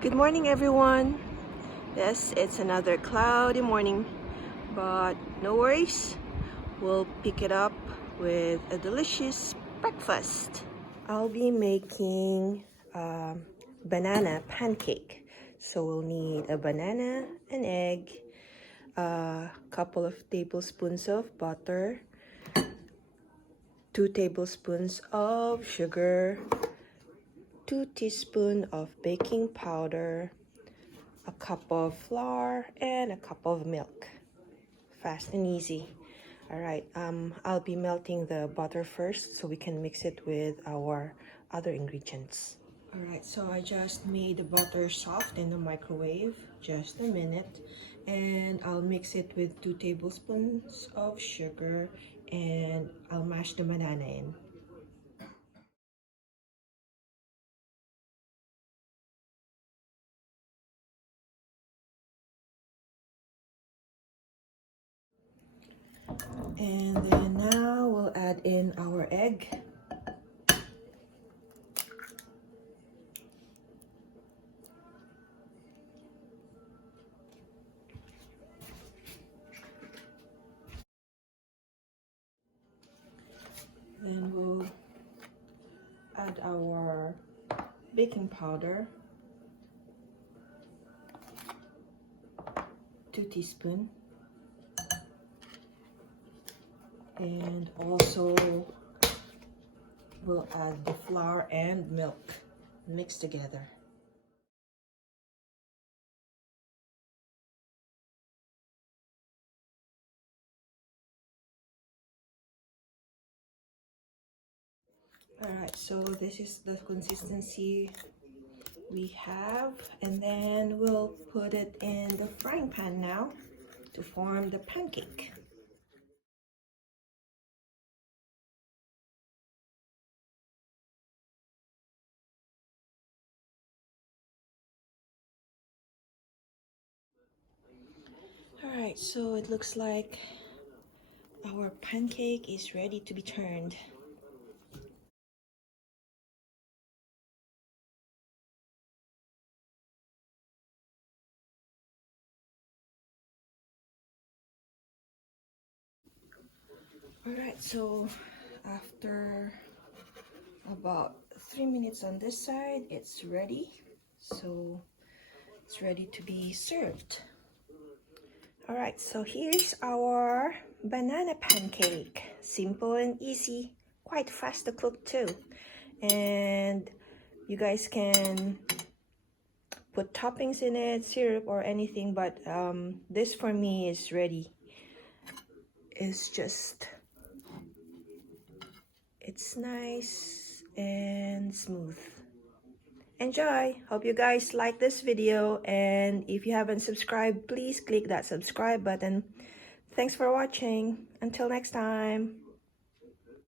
Good morning, everyone. Yes, it's another cloudy morning, but no worries. We'll pick it up with a delicious breakfast. I'll be making banana pancake. So we'll need a banana, an egg, a couple of tablespoons of butter, 2 tablespoons of sugar, 2 teaspoons of baking powder, a cup of flour, and a cup of milk. Fast and easy. All right, I'll be melting the butter first so we can mix it with our other ingredients. All right, so I just made the butter soft in the microwave, just a minute, and I'll mix it with 2 tablespoons of sugar, and I'll mash the banana in. And then now we'll add in our egg. Then we'll add our baking powder, 2 teaspoons, and also we'll add the flour and milk mixed together. Alright, so this is the consistency we have, and then we'll put it in the frying pan now to form the pancake. Alright, so it looks like our pancake is ready to be turned. Alright, so after about 3 minutes on this side, it's ready. So it's ready to be served. Alright, so here's our banana pancake. Simple and easy, quite fast to cook too. And you guys can put toppings in it, syrup or anything, but this for me is ready. It's nice and smooth. Enjoy! Hope you guys like this video, and if you haven't subscribed, please click that subscribe button. Thanks for watching. Until next time.